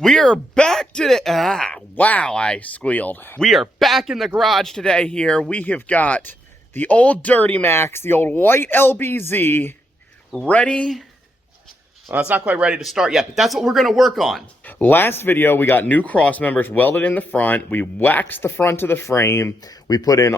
We are back today. Wow, I squealed. We are back in the garage today here. We have got the old Duramax, the old white LBZ, ready. Well, it's not quite ready to start yet, but that's what we're going to work on. Last video, we got new cross members welded in the front. We waxed the front of the frame. We put in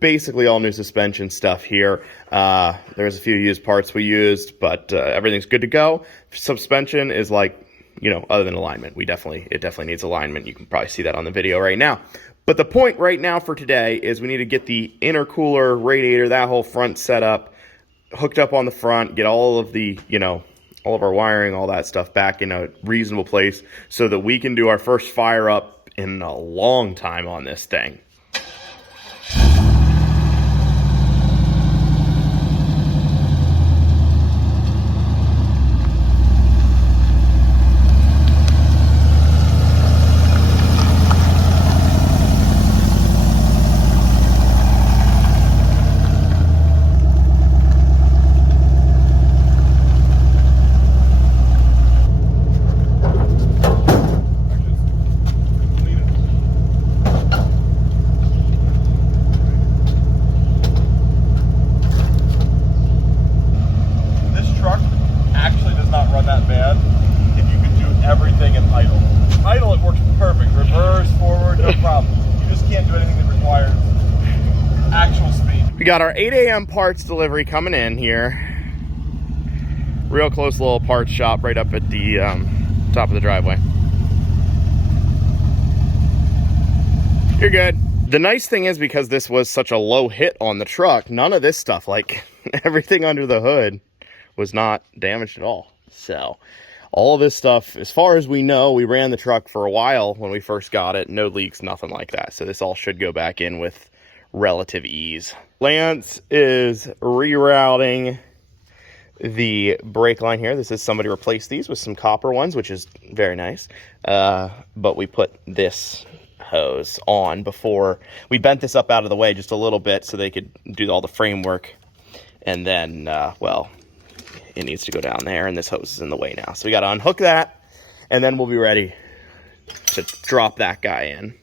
basically all new suspension stuff here. There's a few used parts we used, but everything's good to go. Suspension is like, you know, other than alignment, it definitely needs alignment. You can probably see that on the video right now. But the point right now for today is we need to get the intercooler, radiator, that whole front setup hooked up on the front, get all of the, you know, all of our wiring, all that stuff back in a reasonable place so that we can do our first fire up in a long time on this thing. We got our 8 a.m. parts delivery coming in here. Real close little parts shop right up at the top of the driveway. You're good. The nice thing is, because this was such a low hit on the truck, none of this stuff, like everything under the hood, was not damaged at all. So all of this stuff, as far as we know, we ran the truck for a while when we first got it. No leaks, nothing like that. So this all should go back in with relative ease. Lance is rerouting the brake line here. This is somebody replaced these with some copper ones, which is very nice. But we put this hose on before we bent this up out of the way just a little bit so they could do all the framework. And then, well, it needs to go down there, and this hose is in the way now. So we got to unhook that, and then we'll be ready to drop that guy in.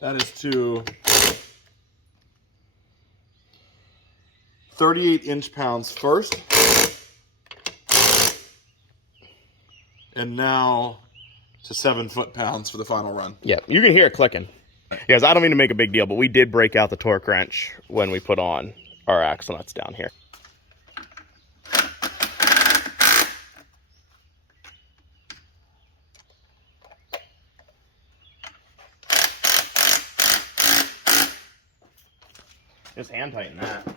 That is to 38 inch-pounds first. And now to 7 foot-pounds for the final run. Yeah, you can hear it clicking. Guys, I don't mean to make a big deal, but we did break out the torque wrench when we put on our axle nuts down here. Just hand tighten that.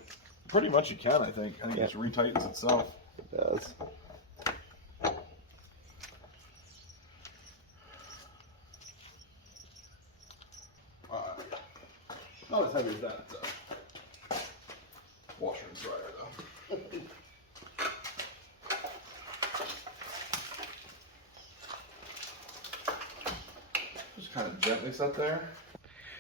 Pretty much you can, I think. I think it just retightens itself. It does. Not as heavy as that. Washer and dryer, though. Just kind of gently set there.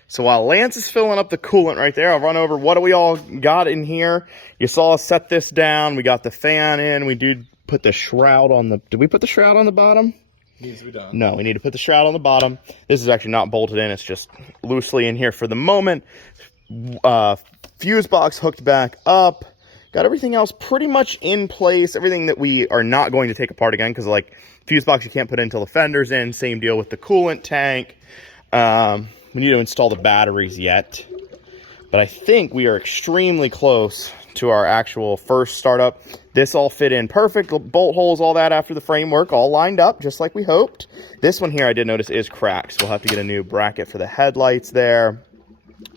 So while Lance is filling up the coolant right there, I'll run over what do we all got in here. You saw us set this down. We got the fan in. We did put the shroud on the... Did we put the shroud on the bottom? Needs to be done. No, we need to put the shroud on the bottom. This is actually not bolted in. It's just loosely in here for the moment. Fuse box hooked back up. Got everything else pretty much in place. Everything that we are not going to take apart again, because like fuse box you can't put in until the fender's in. Same deal with the coolant tank. We need to install the batteries yet. But I think we are extremely close to our actual first startup. This all fit in perfect. Bolt holes, all that after the framework, all lined up just like we hoped. This one here I did notice is cracked, so we'll have to get a new bracket for the headlights there.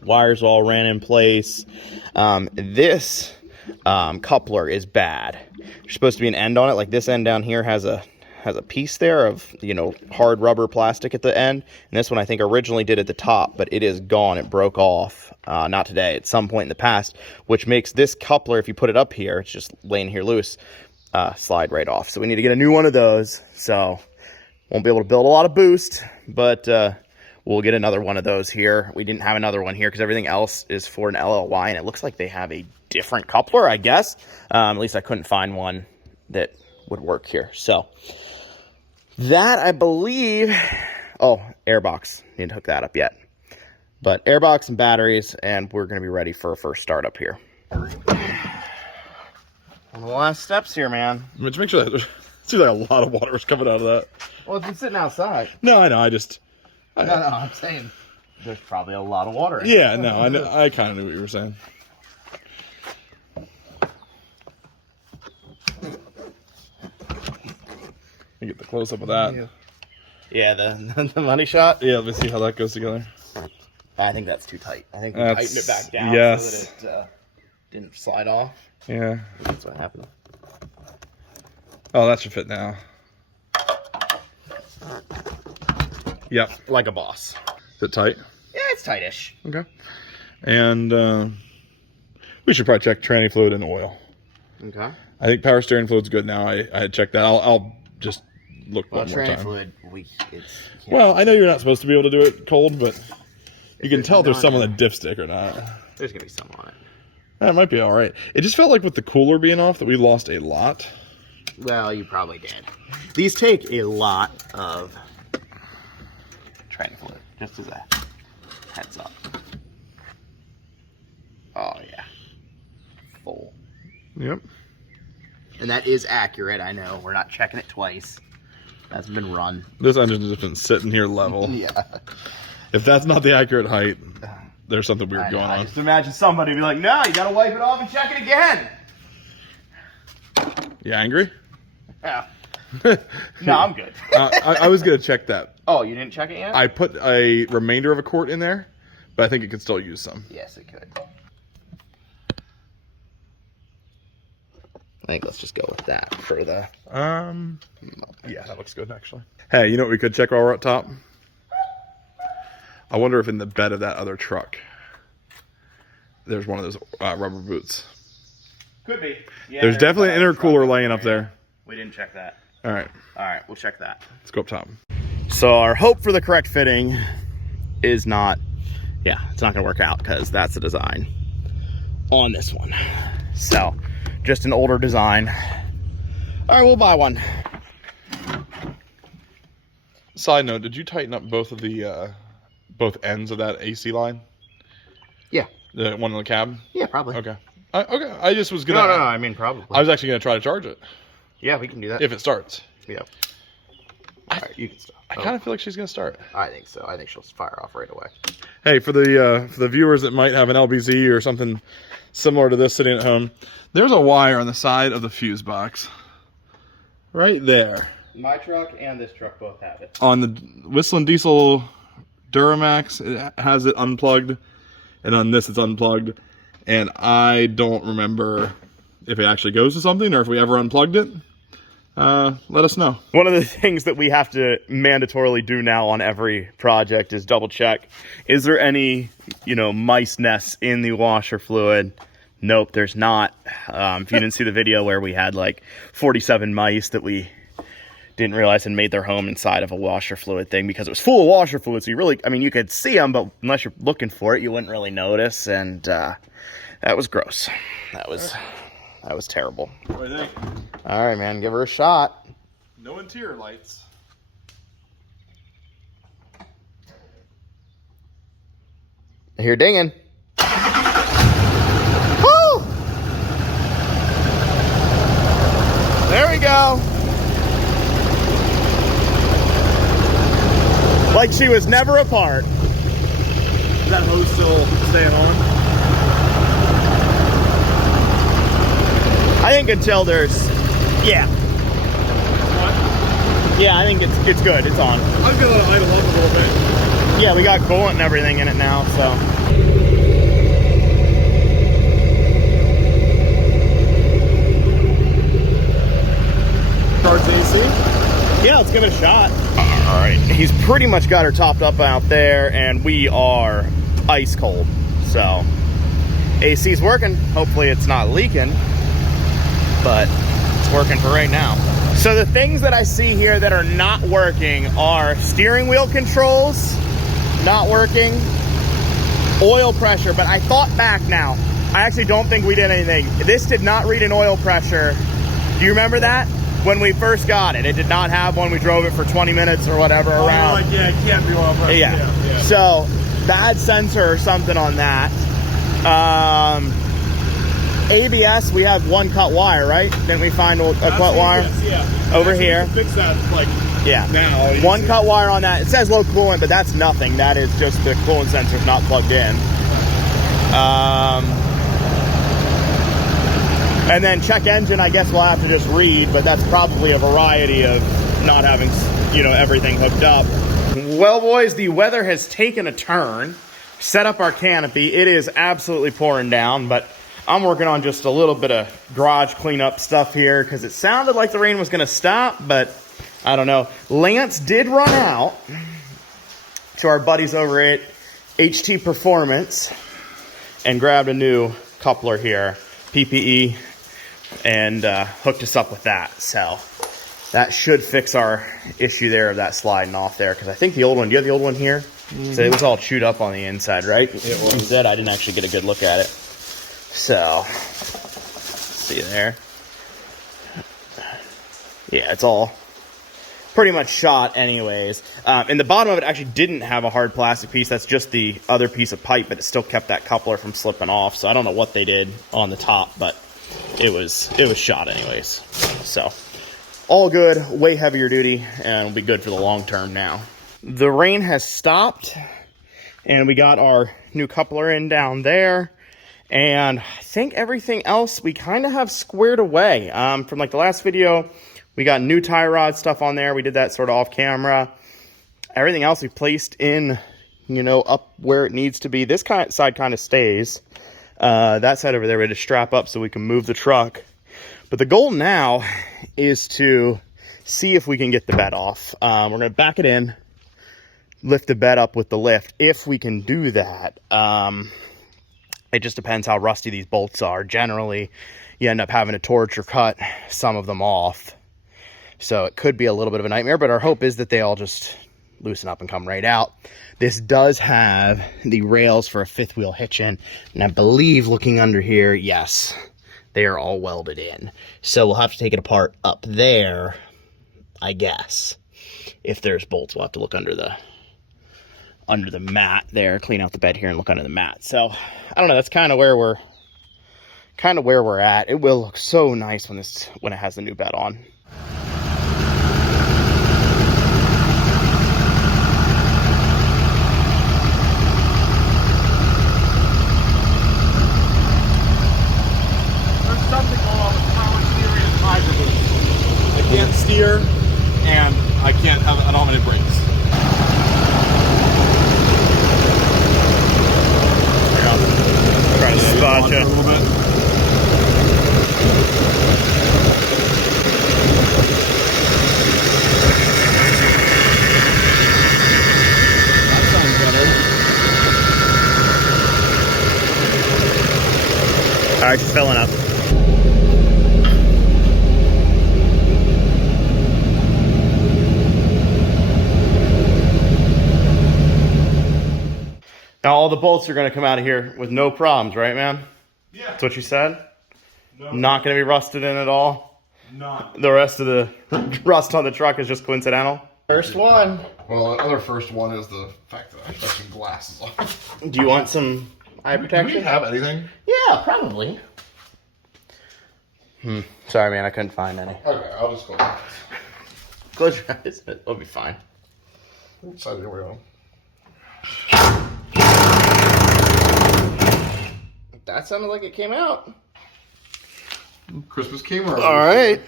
Wires all ran in place. This coupler is bad. There's supposed to be an end on it. Like this end down here has a piece there of, you know, hard rubber plastic at the end. And this one I think originally did at the top, but it is gone. It broke off. Not today, at some point in the past, which makes this coupler, if you put it up here, it's just laying here loose, slide right off. So we need to get a new one of those. So won't be able to build a lot of boost, but we'll get another one of those here. We didn't have another one here because everything else is for an LLY, and it looks like they have a different coupler, I guess. At least I couldn't find one that would work here. So that, I believe, oh, airbox, need to hook that up yet. But airbox and batteries, and we're going to be ready for a first startup here. One of the last steps here, man. Mitch, make sure that it seems like a lot of water is coming out of that. Well, it's been sitting outside. No, I know. No, I'm saying there's probably a lot of water in it. Yeah, no, I know. I kind of knew what you were saying. Let me get the close up of that. Yeah, the money shot. Yeah, let me see how that goes together. I think that's too tight. I think we tightened it back down so that it didn't slide off. Yeah. That's what happened. Oh, that should fit now. Yep. Like a boss. Is it tight? Yeah, it's tightish. Okay. And we should probably check tranny fluid and oil. Okay. I think power steering fluid's good now. I had checked that. I'll just look one more time. Tranny fluid, well, I know you're not supposed to be able to do it cold, but you can tell if there's some on the dipstick or not. There's going to be some on it. That might be all right. It just felt like with the cooler being off that we lost a lot. Well, you probably did. These take a lot of tranny fluid, just as a heads up. Oh, yeah. Full. Yep. And that is accurate, I know. We're not checking it twice. That's been run. This engine has been sitting here level. Yeah. If that's not the accurate height, there's something weird going on. I just imagine somebody be like, no, you gotta wipe it off and check it again. You angry? Yeah. No, I'm good. I was going to check that. Oh, you didn't check it yet? I put a remainder of a quart in there, but I think it could still use some. Yes, it could. I think let's just go with that for the... Yeah, that looks good, actually. Hey, you know what we could check while we're up top? I wonder if in the bed of that other truck, there's one of those rubber boots. Could be. Yeah, there's definitely an intercooler laying up there. We didn't check that. All right. All right, we'll check that. Let's go up top. So our hope for the correct fitting is not... Yeah, it's not going to work out because that's the design on this one. So... just an older design. All right, we'll buy one. Side note, did you tighten up both of the both ends of that AC line? Yeah. The one in the cab? Yeah, probably. Okay. Okay. I just was gonna. No, I mean probably. I was actually gonna try to charge it. Yeah, we can do that If it starts. Yeah. All right, you can start. I kind of feel like she's gonna start. I think so. I think she'll fire off right away. Hey, for the viewers that might have an LBZ or something similar to this sitting at home, there's a wire on the side of the fuse box, right there. My truck and this truck both have it. On the Whistling Diesel Duramax, it has it unplugged, and on this it's unplugged. And I don't remember if it actually goes to something or if we ever unplugged it. Let us know. One of the things that we have to mandatorily do now on every project is double check. Is there any, mice nests in the washer fluid? Nope, there's not. If you didn't see the video where we had like 47 mice that we didn't realize had made their home inside of a washer fluid thing because it was full of washer fluid. So you could see them, but unless you're looking for it, you wouldn't really notice. And that was gross. That was terrible. What do you think? All right, man, give her a shot. No interior lights. I hear dinging. Woo! There we go. Like she was never apart. Is that hose still staying on? I think until there's, yeah. What? Yeah, I think it's good. It's on. I'm gonna let it idle up a little bit. Yeah, we got coolant and everything in it now, so. Charge the AC? Yeah, let's give it a shot. All right, he's pretty much got her topped up out there, and we are ice cold. So, AC's working. Hopefully it's not leaking, but it's working for right now. So the things that I see here that are not working are steering wheel controls, not working. Oil pressure, but I thought back now. I actually don't think we did anything. This did not read an oil pressure. Do you remember that? When we first got it, it did not have one. We drove it for 20 minutes or whatever around. Like, yeah, it can't be oil pressure. Yeah. So, bad sensor or something on that. ABS, we have one cut wire, right? Didn't we find a cut wire? Yeah. Over here. Fix that, like, yeah. Now. One cut wire on that. It says low coolant, but that's nothing. That is just the coolant sensor's not plugged in. And then check engine, I guess we'll have to just read, but that's probably a variety of not having, you know, everything hooked up. Well, boys, the weather has taken a turn. Set up our canopy. It is absolutely pouring down, but I'm working on just a little bit of garage cleanup stuff here because it sounded like the rain was going to stop, but I don't know. Lance did run out to our buddies over at HT Performance and grabbed a new coupler here, PPE, and hooked us up with that. So that should fix our issue there of that sliding off there, because I think the old one, do you have the old one here? Mm-hmm. So it was all chewed up on the inside, right? It was. Instead, I didn't actually get a good look at it. So, see there. Yeah, it's all pretty much shot anyways. And the bottom of it actually didn't have a hard plastic piece. That's just the other piece of pipe, but it still kept that coupler from slipping off. So I don't know what they did on the top, but it was shot anyways. So all good, way heavier duty, and will be good for the long term now. The rain has stopped, and we got our new coupler in down there. And I think everything else we kind of have squared away. From like the last video, we got new tie rod stuff on there. We did that sort of off camera. Everything else we placed in, you know, up where it needs to be. This side kind of stays. That side over there we had to strap up so we can move the truck. But the goal now is to see if we can get the bed off. We're going to back it in, lift the bed up with the lift. If we can do that, it just depends how rusty these bolts are. Generally, you end up having to torch or cut some of them off. So it could be a little bit of a nightmare, but our hope is that they all just loosen up and come right out. This does have the rails for a fifth wheel hitch in, and I believe looking under here, yes, they are all welded in. So we'll have to take it apart up there, I guess. If there's bolts, we'll have to look under the mat there, clean out the bed here and look under the mat. So I don't know, that's kind of where we're at. It will look so nice when it has the new bed on. There's something going on with power steering and hyper boost. I can't steer, and I don't have any brakes. Trying to spot you. A little bit. That sounds better. All right, she's filling up. Now all the bolts are going to come out of here with no problems, right, man? Yeah. That's what you said? No. Not going to be rusted in at all? Not. The rest of the rust on the truck is just coincidental? First one. Well, the other first one is the fact that I took some glasses off. Do you want some eye protection? Do we have anything? Yeah, probably. Sorry, man, I couldn't find any. Okay, I'll just go. Close your eyes. It'll be fine. Which side are we on? That sounded like it came out. Christmas came early. All right.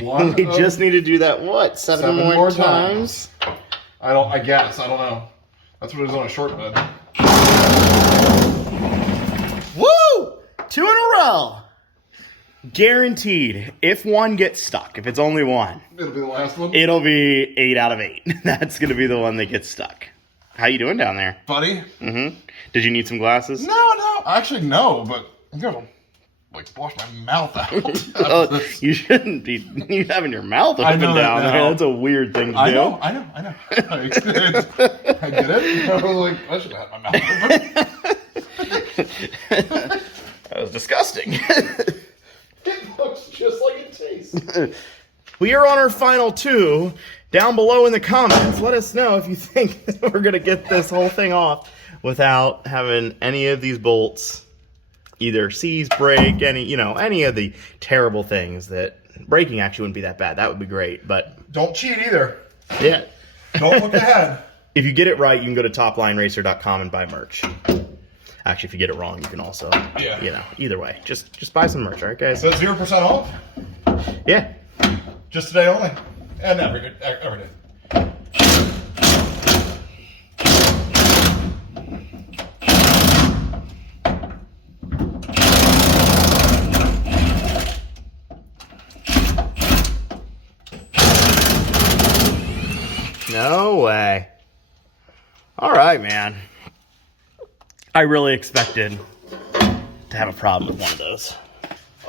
One We just need to do that, what, seven more times? I guess. I don't know. That's what it is on a short bed. Woo! 2 in a row. Guaranteed. If one gets stuck, if it's only one, It'll be the last one. it'll be 8 out of 8. That's going to be the one that gets stuck. How you doing down there? Buddy? Mm-hmm. Did you need some glasses? No. Actually, no, but go. like wash my mouth out. Oh, you shouldn't be having your mouth open down there. That's a weird thing to do. I know. I get it. I was like, I should have my mouth open. That was disgusting. It looks just like it tastes. We are on our final 2. Down below in the comments, let us know if you think we're going to get this whole thing off without having any of these bolts either seize, break, any of the terrible things that breaking actually wouldn't be that bad. That would be great, but don't cheat either. Yeah. Don't look ahead. If you get it right, you can go to TopLineRacer.com and buy merch. Actually, if you get it wrong, you can also, either way. Just buy some merch, all right, guys? So 0% off? Yeah. Just today only? And every day. No way. All right, man. I really expected to have a problem with one of those.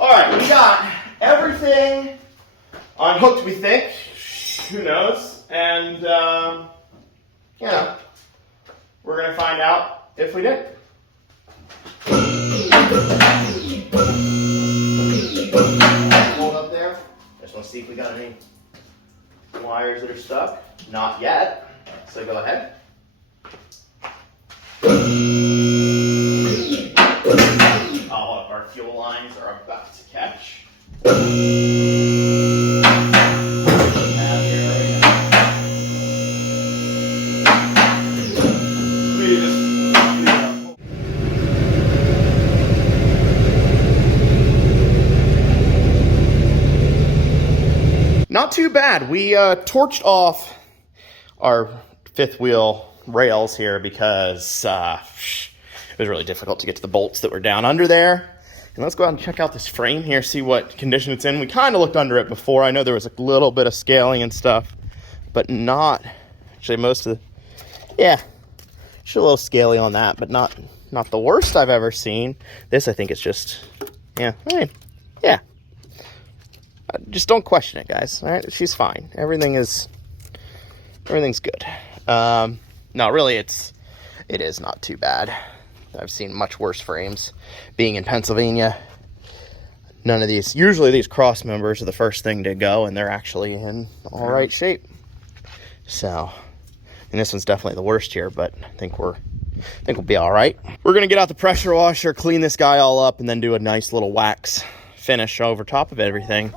All right, we got everything unhooked, we think. Who knows? And, we're going to find out if we did. Hold up there. Just want to see if we got any wires that are stuck. Not yet. So go ahead. All of our fuel lines are about to catch. Not too bad. We torched off our 5th wheel rails here because it was really difficult to get to the bolts that were down under there. And let's go out and check out this frame here, see what condition it's in. We kind of looked under it before. I know there was a little bit of scaling and stuff, but not, actually most of the, just a little scaly on that, but not the worst I've ever seen. This, I think, is just, just don't question it, guys. All right, she's fine. Everything's good. No, really, it is not too bad. I've seen much worse frames. Being in Pennsylvania, none of these, usually these cross members are the first thing to go, and they're actually in all right shape. So, and this one's definitely the worst here, but I think we'll be all right. We're gonna get out the pressure washer, clean this guy all up, and then do a nice little wax finish over top of everything.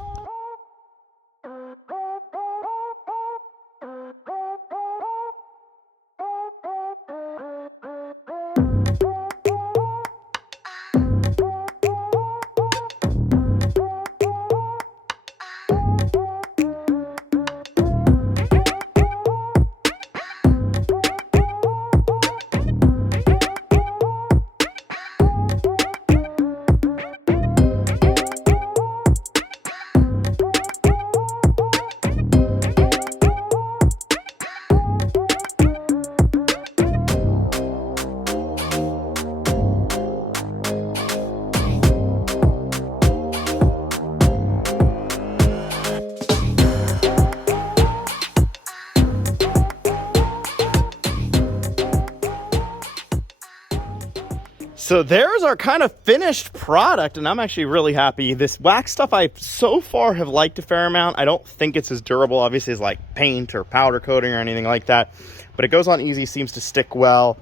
So there's our kind of finished product, and I'm actually really happy. This wax stuff I so far have liked a fair amount. I don't think it's as durable, obviously, as like paint or powder coating or anything like that, but it goes on easy, seems to stick well.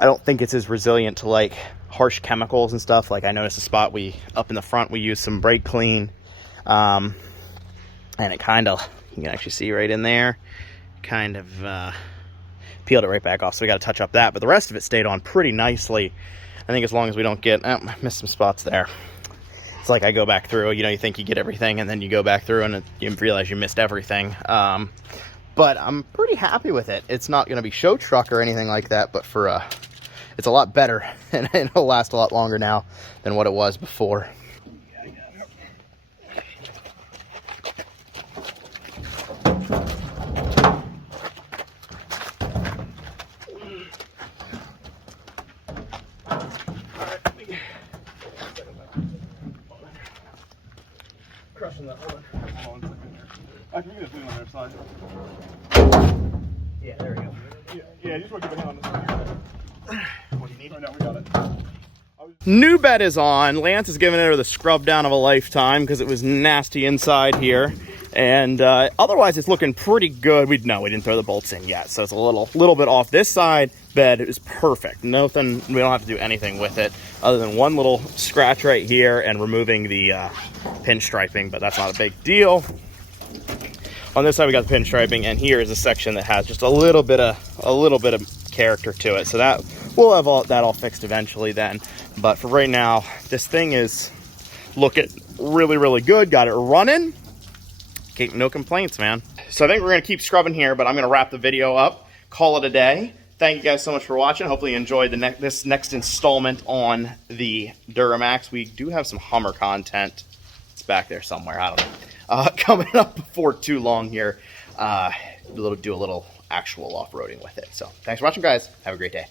I don't think it's as resilient to like harsh chemicals and stuff. Like I noticed a spot up in the front, we used some brake clean, and it kind of, you can actually see right in there, kind of peeled it right back off. So we got to touch up that, but the rest of it stayed on pretty nicely. I think as long as we don't get, I missed some spots there. It's like I go back through, you think you get everything, and then you go back through and you realize you missed everything. But I'm pretty happy with it. It's not going to be show truck or anything like that, but it's a lot better, and it'll last a lot longer now than what it was before. crushing that one. Hold on a second here. Actually, we can just lean on the other side. Yeah, there we go. Yeah, just want to keep a hand on this one. What do you need? Oh, no, we got it. New bed is on. Lance has given it the scrub down of a lifetime because it was nasty inside here. And otherwise, it's looking pretty good. We didn't throw the bolts in yet, so it's a little bit off. This side bed is perfect. Nothing. We don't have to do anything with it other than one little scratch right here and removing the pinstriping, but that's not a big deal. On this side, we got the pinstriping, and here is a section that has just a little bit of character to it. So that we'll have that all fixed eventually then. But for right now, this thing is looking really, really good. Got it running. No complaints, man. So I think we're gonna keep scrubbing here, but I'm gonna wrap the video up, call it a day. Thank you guys so much for watching. Hopefully you enjoyed this next installment on the Duramax. We do have some Hummer content. It's back there somewhere, I don't know. Coming up before too long here. Do a little actual off-roading with it. So thanks for watching, guys. Have a great day.